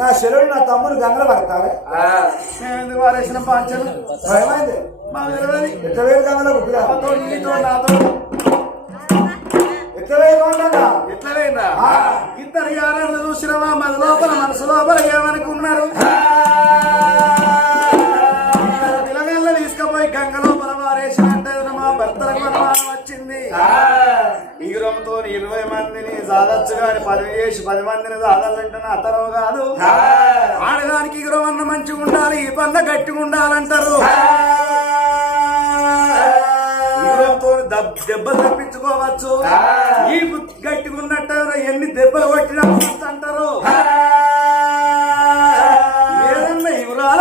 నా శిలువ నా తమ్ముని గంగలు ఎందుకు వారేసిన పాంచలు భయమైంది. మా ఎట్ల వేరు గంగలో నాతో ఎట్ల ఎట్లా ఇద్దరు యారాళ్ళు చూసినవా? మన లోపల మనసు లోపల ఏమనుకున్నారు తీసుకుపోయి గంగ లోపల వారేసినట్టే మా భర్తలకు అనుమానం వచ్చింది. ఈగురంతో ఇరవై మందిని సాధచ్చు గాని పది చేసి పది మందిని సాధాలంటే అతను కాదు. ఆడదానికి ఈగురం అన్న మంచిగా ఉండాలి ఈ పంద గట్టిగా ఉండాలంటారు. ఈగురంతో దెబ్- దెబ్బలు తప్పించుకోవచ్చు. ఈ గట్టిగా ఉన్నట్టు ఎన్ని దెబ్బలు కొట్టినా అంటారు ఏదన్నా ఇవరాల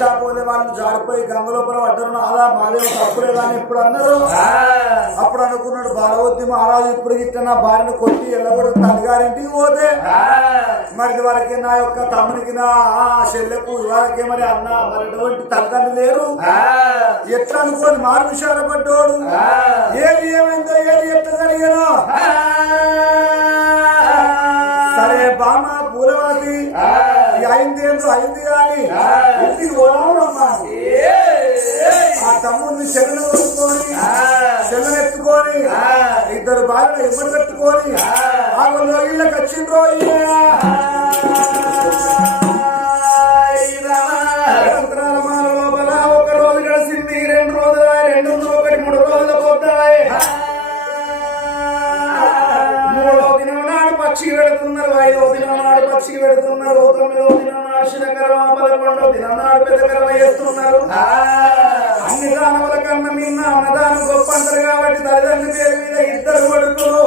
బొమ్మషాపోలే వాళ్ళు జాడిపోయి గంగ లోపల పడ్డారు. అలా మాదేవ తప్పులే కానీ ఇప్పుడు అన్నారు? అప్పుడు అనుకున్నాడు బాలవద్ది మహారాజు ఇప్పుడు ఇట్లా నా భార్యను కొట్టి ఎల్లగొడు తల్లిగారింటికి పోతే మరి వరకే నా యొక్క తమ్మునికి నా ఆ చెల్లెకు ఇవాళకే మరి అన్న మరి ఎటువంటి తల్లిదండ్రులు లేరు. ఎట్లా అనుకోని మారు విషారపడ్డోడు ఏది ఏమైందో ఏది ఎట్లా జరిగానో సరే బామ పూలవాతి ఇక అయింది ఏంటో అయింది కానీ ఇంటికి పోదామమ్మా ఆ తమ్ముడిని చెల్లెలు కొనుక్కొని చెల్లెలు ఎత్తుకొని ఇద్దరు భార్యలు ఇమ్మడి కట్టుకొని ఆ కొన్ని ఇళ్ళకి వచ్చిండ్రో లోపల ఒక రోజు గడిచింది రెండు రోజులు రెండు ఒకటి మూడు రోజుల పోతాయి. పక్షికి పెడుతున్నారు ఐదో దినం నాడు పక్షికి పెడుతున్నారు తొమ్మిదో దినం నాడు శనకరమ పదకొండో దినం నాడు పెద్దకరమ చేస్తున్నారు. అన్ని దానముల కన్నా మిన్న అన్నదానం గొప్ప అంటారు కాబట్టి తల్లిదండ్రుల పేరు మీద ఇద్దరు కొడుకులు.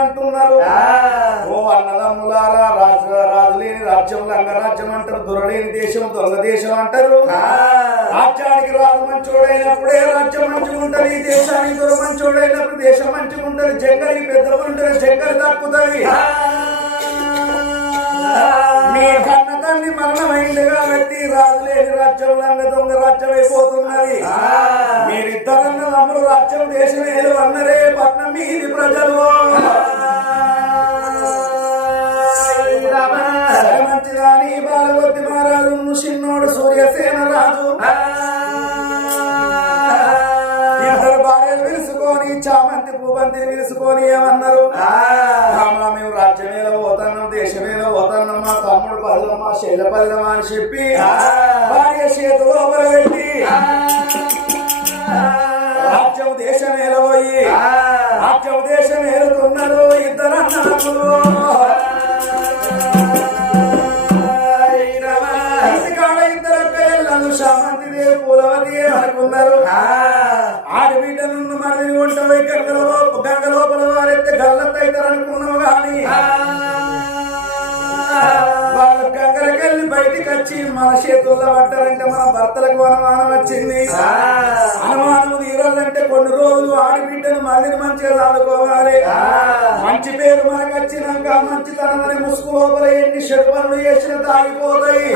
అంటున్నారు. ఓ అన్నదమ్ములారా రాజు రాజు లేని రాజ్యం రంగరాజ్యం అంటారు దొరలేని దేశం దొంగ దేశం అంటారు. రాజ్యానికి రాజు మంచోడైనప్పుడే రాజ్యం మంచిగా ఉంటది దేశానికి దొర మంచోడైనప్పుడు దేశం మంచిగా ఉంటది జంగలి పెద్దలు ఉంటారు జంగలి తక్కుతుంది తల్లి మరణమైంది కాబట్టి రాజు లేని రాజ్యం లంగ దొంగ రాజ్యం అయిపోతున్నది? మీరిద్దరన్న అమలు రాజ్యం దేశం ఏలు అన్నరే పట్నం మీది ప్రజలు. సరే మంచిదాని బాలవతి మహారాజు చిన్నోడు సూర్యసేన రాజు. చామంతి పూబంతిని పిలుచుకొని ఏమన్నారు? రామా మేము రాజ్యమేలో పోతున్నాం దేశమేలో పోతున్నాం మా తమ్ముడు పల్లెం మా శైల పల్లెం అని చెప్పి భార్య చేతు లోపల పెట్టి రాజ్యం దేశం ఏలబోయి రాజ్యం దేశం ఏలుతున్నారు ఇద్దరు అన్నదమ్ములు ఇద్దరు పిల్లలు శామంతి దేవి పూలవతి అనుకున్నారు వంట పోయి గంగలో గంగ లోపల వారైతే గల్లత్తైతారు అనుకున్నావు కానీ వాళ్ళు గంగలకెళ్ళి బయటికి వచ్చి మన చేతుల్లో పడ్డారంటే మన భర్తలకు అనుమానం వచ్చింది. అనుమానం తీరాలంటే కొన్ని రోజులు ఆడబిడ్డను మళ్ళీ మంచిగా చదువుకోవాలి మంచి పేరు మనకు వచ్చినాక మంచితనం అనే ముసుగు లోపల ఎన్ని పనులు చేసిన తాగిపోతాయి.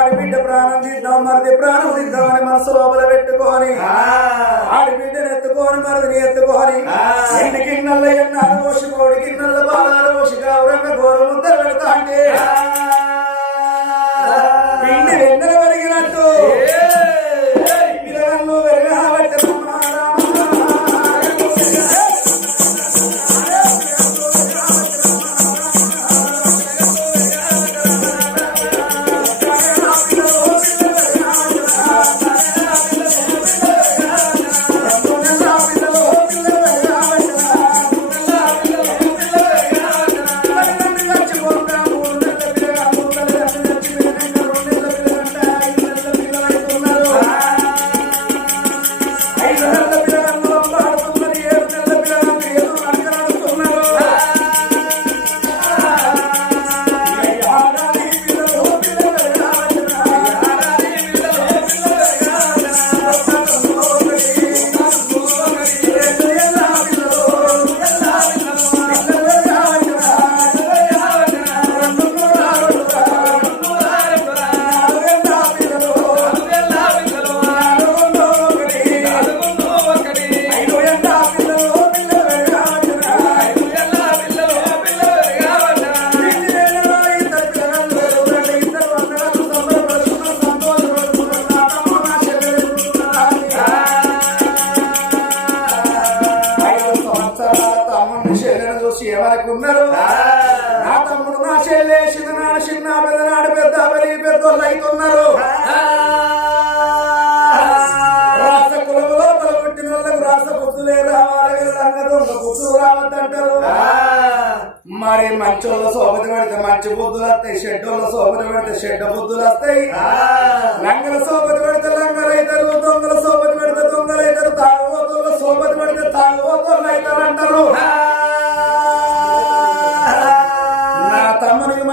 ఆడబిడ్డ ప్రాణం తీద్దాం మరిది ప్రాణం తీద్దామని మనసు లోపల పెట్టుకొని. ఆడబిడ్డను ఎత్తుకొని మరిదిని ఎత్తుకొని. ఎన్ని గిన్నెల ఎన్నాలు పోసి కోడి గిన్నెల బాలాలు పోసి గౌరంగా గోరు ముద్దలు పెడతా అంటే. పిండి వెన్నెల పెరిగినట్టు పిల్లగాళ్ళు పెరగాబట్టి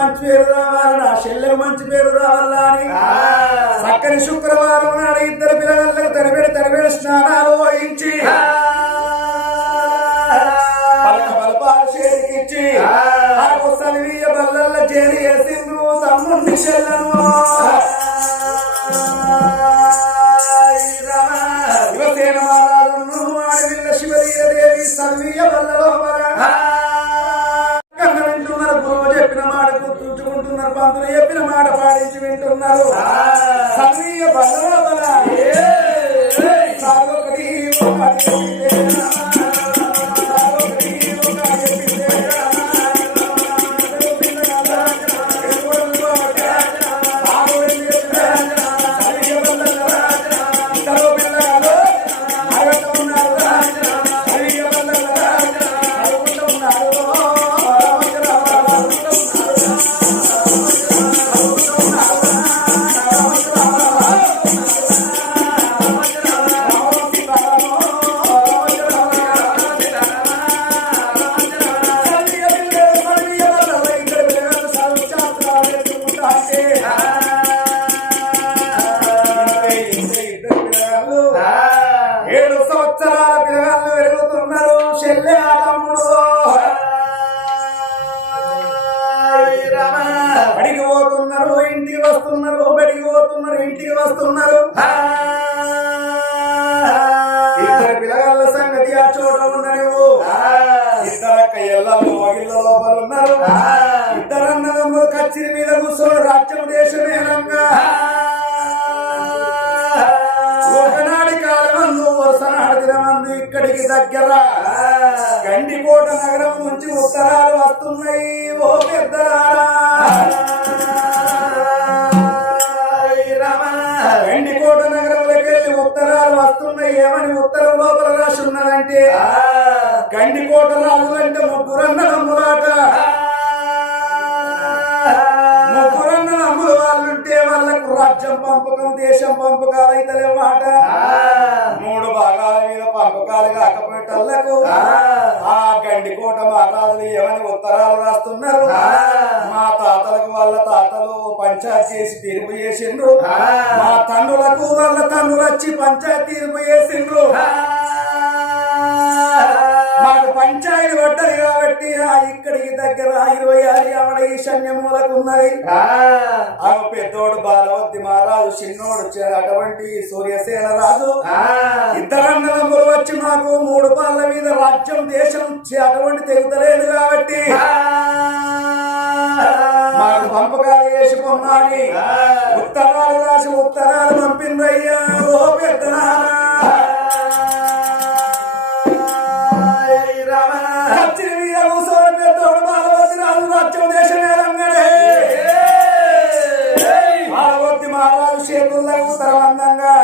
మంచి పేరు రావాలి నా చెల్లెకు మంచి పేరు రావాలా అని? చక్కని శుక్రవారం నాడు ఇద్దరు పిల్లలకు తరబడి తరబడి స్నానాలు వహించి చేతికిచ్చి ఆ. కుసలి బల్లల్ల చేరి వేసిండ్రు తమ్ముడిని చెల్లను. పంతులు చెప్పిన మాట పాడించి వింటున్నారు. సర్వీయ బల్లలోపల వగిళ్ళ లోపల ఉన్నారు. కచ్చిరి మీద కూర్చొని రాజ్యం దేశమేనంగా ఒకనాడి కాలమందు వరుసనాడు దినమందు ఇక్కడికి దగ్గర. గండికోట నగరం నుంచి ఉత్తరాలు వస్తున్నాయి ఓ పెద్దలారా. ఉత్తరాలు వస్తున్నాయి ఏమని ఉత్తరం లోపల రాసి ఉన్నదంటే గండికోట రాజు అంటే ముగ్గురన్న నమ్ములాట వాళ్ళుంటే వాళ్ళకు రాజ్యం పంపకం దేశం పంపకాలు అయితే మాట మూడు భాగాల మీద పంపకాలు కాకపోయేటోళ్ళకు ఆ. గండికోట మహారాజులు ఏమని ఉత్తరాలు రాస్తున్నారు? మా తాతలకు వాళ్ళ తాతలు పంచాయతీ చేసి తీర్పు చేసిండ్రు. మా తండ్రులకు వాళ్ళ తండ్రులు వచ్చి పంచాయతీ తీర్పు చేసిండ్రు. పంచాయతీ పడ్డది కాబట్టి ఆ ఇక్కడికి దగ్గర ఇరవై ఆరు ఆవిడ ఈశాన్యములకు ఉన్నది ఆ. పెద్దోడు బాలవద్ది మహారాజు చిన్నోడు అటువంటి సూర్యసేన రాజు. ఇద్దరు వచ్చి మాకు మూడు పాళ్ళ మీద రాజ్యం దేశం అటువంటి తెగుతలేదు కాబట్టి మాకు పంపకాలు పొమ్మని. ఉత్తరాలు రాసి ఉత్తరాలు పంపిండ్రయ్యా ఓ పెద్దనారా రాజ్యం దేశమే రంగడే బాలవతి మహారాజు చేతుల్లో ఉత్తరవందంగా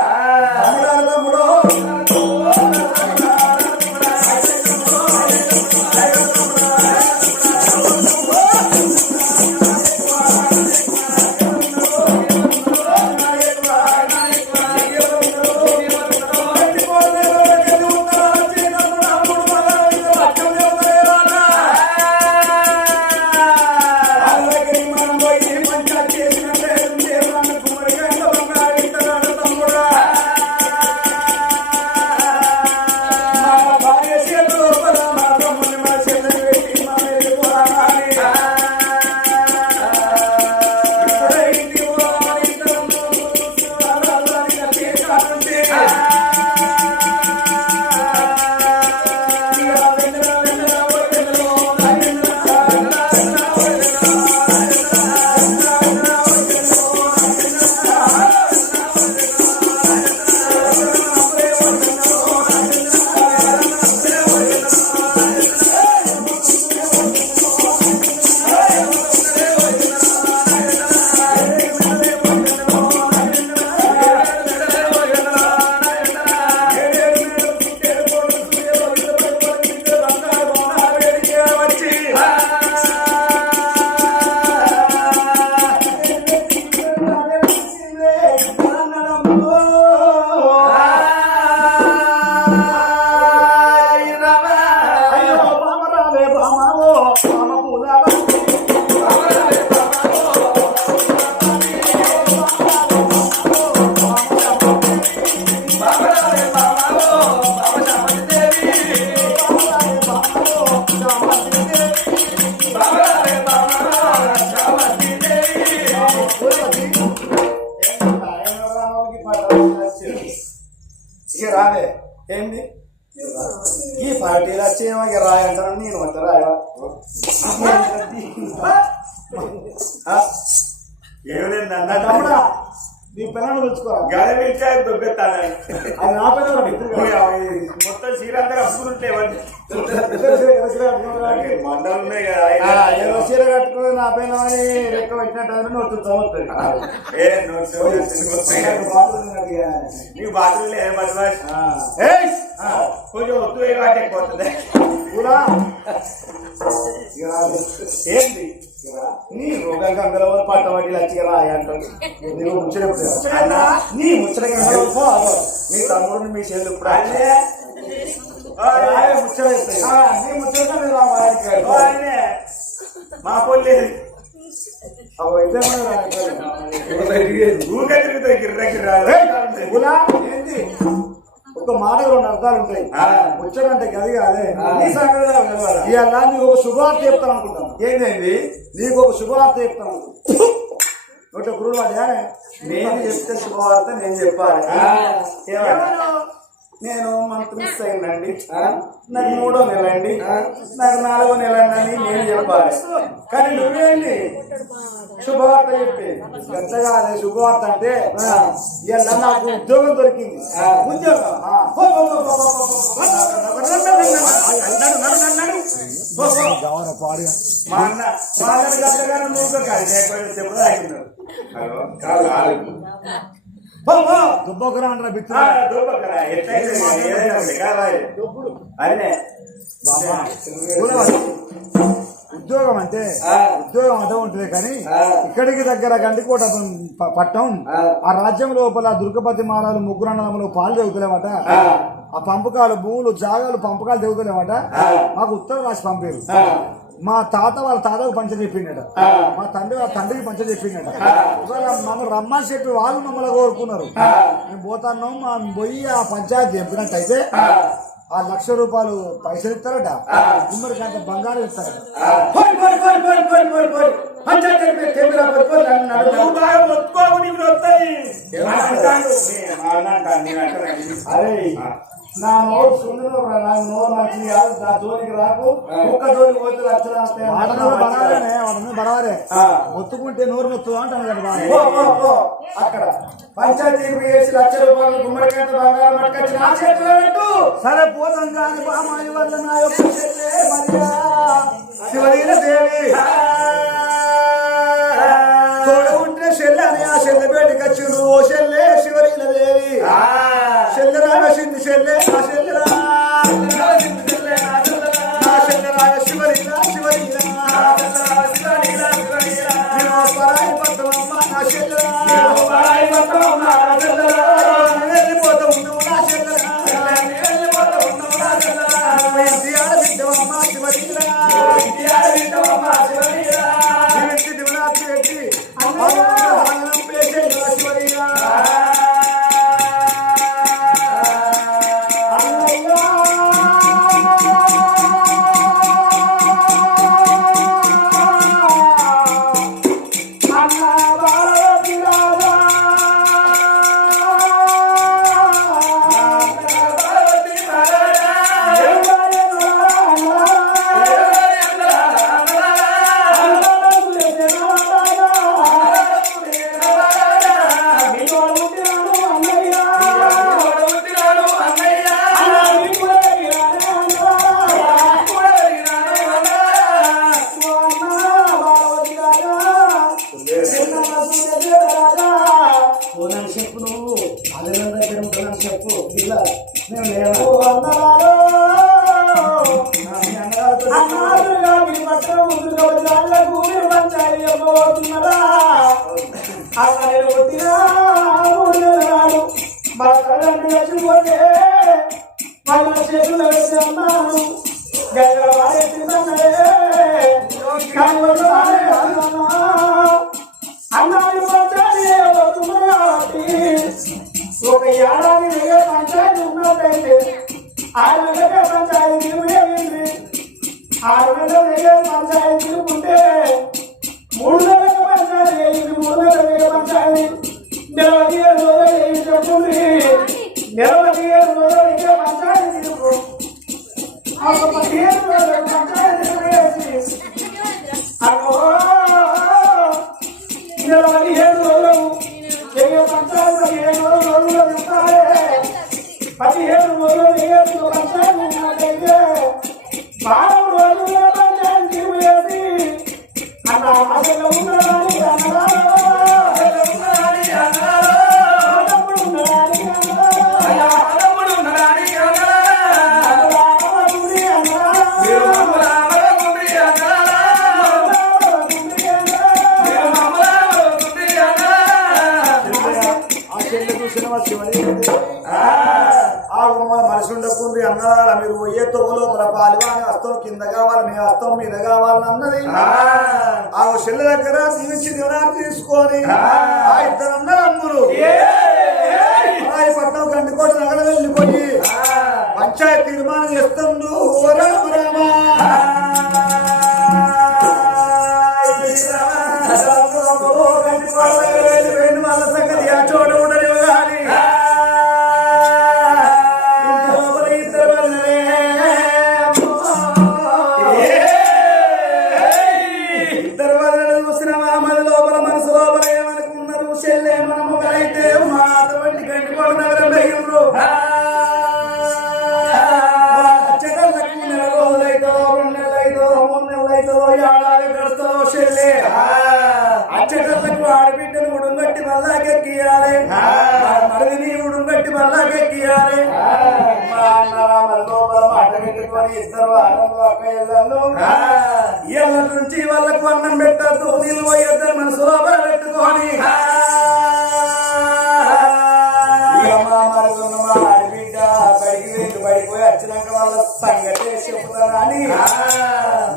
ఇక రాయంటాను నేను వంట రాయ తమ్ముడా నీ పిల్లలు పిలుచుకోరా గాలి పిలిచారు దొబ్బెత్తాను అది నా పిల్లలు మొత్తం చీరంతా అప్పుకుంటే మండలు ఉన్నాయి కదా చీర కట్టుకుని నా పైన రెక్క పెట్టినట్టు నోటు చదువుతుంది. నీకు బాత్రూమ్ లేదు బద్మాష్ కొంచెం ఒత్తు కాబట్టి ఎక్కువ వస్తుంది నీ రోగం గంగలో పట్టబడి లచ్చిగా రాయి అంటాడు నీకు ముచ్చట అన్నా నీ పో. మీ తమ్ముడు మీ చెల్లి ఇప్పుడు నీ మీరు. ఆయనే. మా రాయి. ఊరికే తిరుగుతాయి గిర్ర గిర్ర ఏయ్, ఒక్కొక్క మాటకు రెండు అర్థాలు ఉంటాయి. ముచ్చటంటే గది కాదే. నీ సంగతి? ఇవాళ నీకు ఒక శుభవార్త చెప్తాను అనుకుంటాను. ఏంటండి? నీకు ఒక శుభవార్త చెప్తాను ఒకటి గురువు వాడు నేను చెప్తే శుభవార్త నేను చెప్పాలి? నేను మంత్ మిస్ అయిందండి నాకు మూడో నెల అండి నాకు నాలుగో నెల అని నేను చెప్పాలి కానీ నువ్వేంటి శుభవార్త చెప్పి పెద్దగా శుభవార్త అంటే ఇవాళ నాకు ఉద్యోగం దొరికింది ఉద్యోగం మా అన్న మా అన్న గంటగానే నువ్వు కాదు లేకపోతే చెప్పుడు హలో కాదు కాదు దుబ్బకురా. అంటారా బిత్తు ఉద్యోగం అంటే ఉద్యోగం అదే ఉంటుంది కానీ ఇక్కడికి దగ్గర గండికోట పట్టం ఆ. రాజ్యం లోపల దుర్గపతి మాలాలు ముగ్గురు అన్నదమ్ములు పాలు తెగుతలేమట ఆ. పంపకాలు భూములు జాగాలు పంపకాలు తెగుతలేమట మాకు ఉత్తరం రాసి పంపారు. మా తాత వాళ్ళ తాతకు పంచ చెప్పిండట. మా తండ్రి వాళ్ళ తండ్రికి పంచ చెప్పిండట. మమ్మల్ని రమ్మని చెప్పి వాళ్ళు మమ్మల్ని కోరుకున్నారు. మేము పోతాన్నాం మా పోయి ఆ పంచాయతీ చెప్పినట్టయితే ఆ. లక్ష రూపాయలు పైసలు ఇస్తారట. ఇమ్మడికి అంత బంగారం ఇస్తారట. అరే నా నోరు సుందరం నా నోరు కాదు. నా జోలికి రాకు. ఒక్క జోలి పోతే వాటనే బరావరే మొత్తుకుంటే నోరు మొత్తు అంటాను కదా. అక్కడ. పంచాయతీకి వేసి లక్ష రూపాయలు గుమ్మడికాయ బంగారం పట్టుకొచ్చి నా చేతిలో పెట్టు. సరే పోతాం కానీ బామాయి వల్ల నా యొక్క చెల్లె మరియా శివలీల దేవి. తోడ ఉంటే చెల్లె అని ఆ చెల్లె బయటకు వచ్చిండు ఓ చెల్లె శివలీల దేవి. చెల్లె ఆ చెల్లె నా చెల్లె రాగ శివలీల శివలీల పరాయి పట్టమమ్మ నా చెల్లె వెళ్ళిపోతా ఉన్నావు నా శివలీల మేము లేవు మీ అన్నగారితో అన్నాడు నెల పదిహేను రోజులు. ఏ పంచాయతీ పదిహేను రోజులు ఉంటాయి. రోజులు పంచాయతీ ఉన్నట్టయితే చెల్లె దగ్గర దీవించి దివనాన్ని తీసుకొని. ఆ. ఇద్దరు అన్నారు అమ్ములు పట్టణం గండికోట నగర వెళ్ళిపోయి పంచాయతీ తీర్మానం చేస్తుండు. ఇద్దరు ఆడలు అక్క ఇళ్ళల్లో ఇళ్ళ నుంచి వాళ్ళకు అన్నం పెట్టద్దు నీళ్ళు పోయొద్దని మనసు లోపల పెట్టుకొని. ఆడబిడ్డ బయటికి వెళ్ళి బయటికి పోయి వచ్చినాక వాళ్ళ సంగతి చెబుతానని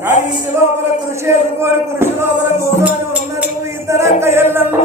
నా ఇంటి లోపల కృషి ఎదుర్కొని కృషి లోపల కూర్చొని ఉన్నారు ఇద్దరంక ఎల్లమ్మ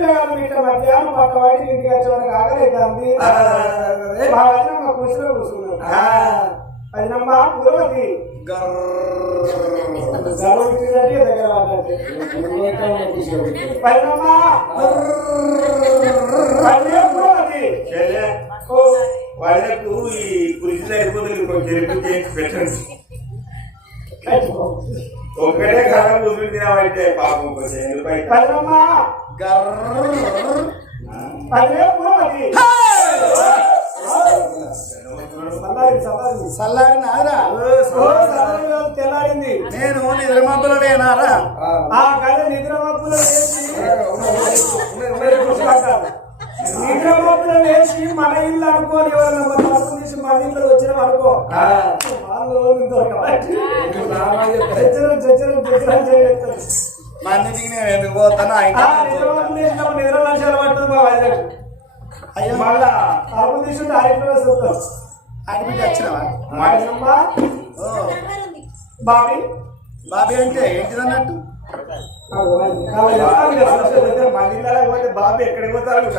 చేయాలి మీట మధ్యాహ్నం పక్క వాడి ఇంటికి వచ్చే వరకు ఆగలేదండి మా వదిన మా కుర్చీలో కూర్చున్నాడు పురోగతి దగ్గర పురోగతి ఓ, వాళ్ళకు ఈ కృషి కొంచెం చేసి పెట్టండి. ఒకటే కాలం కూర్చుని తినమంటే పాపం కొంచెం ఎందుకు వదినమ్మ వదిన పురోగతి సల్లారి సల్లారి చల్లారి నారా ఓ, సల్లారి కాదు, తెల్లారింది. నేను నిద్రమబ్బులనేనారా? ఆ కథ నిద్ర మబ్బులో వేసి నిద్ర మబ్బులో వేసి మన ఇల్లు అనుకోని ఎవరన్నా మన తప్పు తీసి మన వచ్చిన అనుకో. వాళ్ళు చచ్చరం చచ్చరం నేను ఎందుకు పోతాను నిద్ర మా వైద్యులకు అయ్యో. మళ్ళా తలుపు తీసుకుంటే హరిప్రవేశ వస్తాం. అడిగి వచ్చినవా? మాయమ్మ ఓ. బాబీ. బాబీ అంటే ఏంటిదన్నట్టు పోతే బాబు ఎక్కడికి పోతారు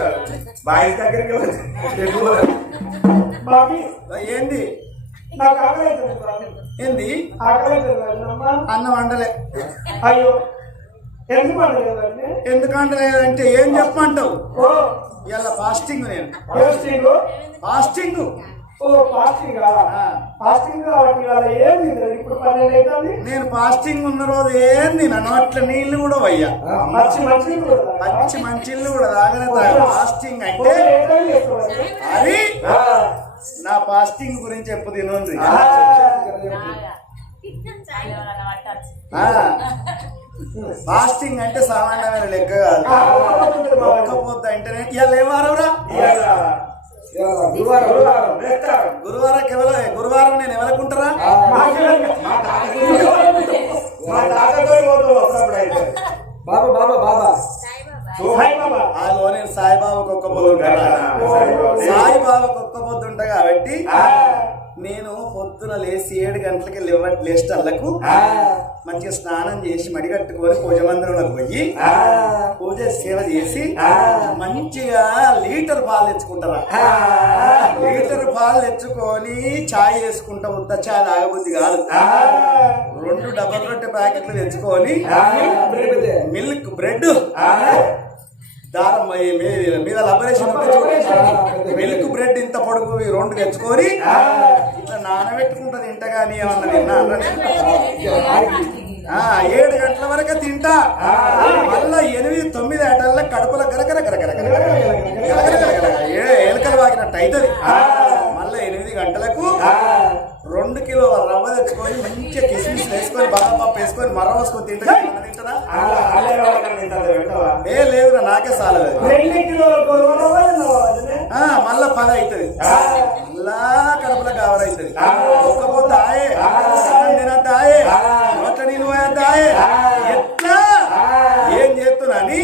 బావి దగ్గరికి పోతే బాబీ ఏంది? నాకు ఆకలి. ఏంది? ఆకలి అన్నం వండలే. అయ్యో ఎందుకు ఎందుకంటే లేదంటే ఏం చెప్పమంటావు? ఓ. ఇలా ఫాస్టింగ్ నేను. ఫాస్టింగ్? ఫాస్టింగ్. ఓ ఫాస్టింగ్ ఫాస్టింగ్ కాబట్టి ఇవాళ ఏం తింటారు ఇప్పుడు పన్నెండు అవుతుంది నేను ఫాస్టింగ్ ఉన్న రోజు ఏం తినను. అట్లా నీళ్ళు కూడా వయ్యా మంచి మంచి మంచి మంచిళ్ళు కూడా తాగనే తాగా. ఫాస్టింగ్ అంటే అది నా ఫాస్టింగ్ గురించి ఎప్పుడు తినుంది ఫాస్టింగ్ అంటే సామాన్యమైన లెక్క కాదు. ఒక్క పొద్దు అంటేనే ఇవాళ ఏం వారవురా గురువారం. గురువారం. వేస్తారు గురువారం నేను ఎవరుకుంటారా బాబా బాబా బాబా. సాయిబాబా ఆగో నేను సాయిబాబాకు ఒక్క పొద్దు సాయిబాబాకు ఒక్క పొద్దు ఉంటా కాబట్టి నేను పొద్దున లేచి ఏడు గంటలకి లేస్టల్లకు మంచిగా స్నానం చేసి మడిగట్టుకొని పూజ మందిరంలోకి పోయి పూజ సేవ చేసి మంచిగా లీటర్ పాలు తెచ్చుకుంటారా? లీటర్ పాలు తెచ్చుకొని చాయ్ వేసుకుంటా ఉత్త చాయ్ తాగబుద్ధి కాదు. రెండు డబల్ రొట్టె ప్యాకెట్లు తెచ్చుకొని మిల్క్ బ్రెడ్. దారం మీద లబరేషన్ మిల్క్ బ్రెడ్ ఇంత పొడుగు రెండు తెచ్చుకొని ఇట్లా నానబెట్టుకుంటా తింటా కానీ ఏమన్నా తిన్నా ఏడు గంటల వరకు తింటా మళ్ళా ఎనిమిది తొమ్మిది ఏటల్లో కడుపులో గరగర గరగర ఎలుకలు వాగినట్టు అవుతుంది మళ్ళా ఎనిమిది గంటలకు రెండు కిలో రవ్వ తెచ్చుకొని మంచిగా కిస్మిస్ వేసుకొని బాగా పప్పు వేసుకొని మర్ర వేసుకొని తింటా ఏమన్నా తింటారా ఏ లేదురా నాకే కిలోల ఆ, మళ్ళా పది అవుతుంది మళ్ళా కడుపులో కవర్ అవుతుంది ఒక్క పొద్దు ఆయే. తినద్దు ఆయే. నోట్ల నీళ్ళు పోయద్దు ఆయే. ఎట్లా? ఏం చేస్తున్నాని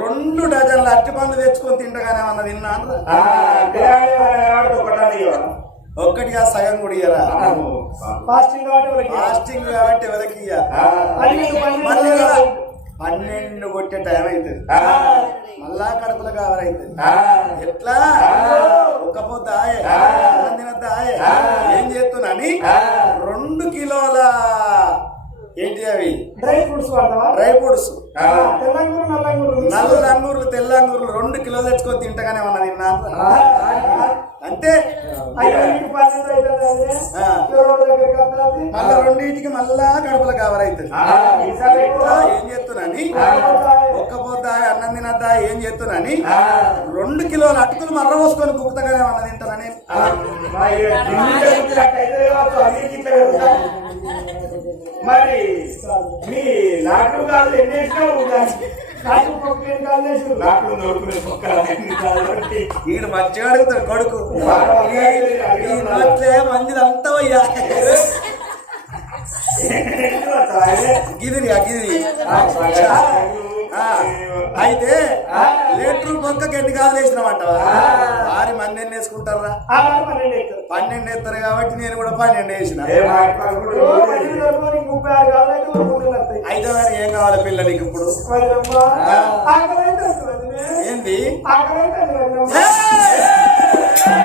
రెండు డజన్ల అరటి పండ్లు తెచ్చుకొని తింటగానే అన్న తిన్నాను ఒక్కటిగా సగం కూడా ఇయ్యరా? ఫాస్టింగ్ కాబట్టి ఫాస్టింగ్ కాబట్టి ఎవరికి ఇయ్య మళ్ళీ కూడా పన్నెండు కొట్టే టైం అవుతుంది మళ్ళా కడుపులో అవుతుంది ఎట్లా? ఒక్క పొద్దు ఆయే. అన్నం తినద్దు ఆయే? ఏం చేస్తున్నాని రెండు కిలోల ఏంటి అవి? డ్రై ఫ్రూట్స్ డ్రై ఫ్రూట్స్ నల్ల అంగూర్లు తెల్ల అంగూర్లు రెండు కిలోలు తెచ్చుకొని తింటగానే ఉన్నా నిన్న అంతే. మళ్ళా రెండింటికి మళ్ళా అవుతుంది. ఎట్లా ఏం చేస్తున్నాని? ఒక్క పొద్దా అన్నం తినద్దా ఏం చేస్తున్నాని? రెండు కిలోల అటుకులు మర్ర పోసుకొని కుక్కుతగానే అన్న తింటానని మరి మీ నాటు కాదు ఎన్ని వీడు మంచిగా అడుగుతాడు కొడుకు. ఈ నోట్లే మందిది అంతా అయ్యా. గిదిరి. గిదిరి. అయితే లీటర్ బొక్కకి ఎన్ని కాదు వేసినామంట వారి మంది ఎన్ని వేసుకుంటారా పన్నెండు వేస్తారు. కాబట్టి నేను కూడా పన్నెండు వేసిన. అయితే మరి ఏం కావాలి పిల్లలకి ఇప్పుడు? మరి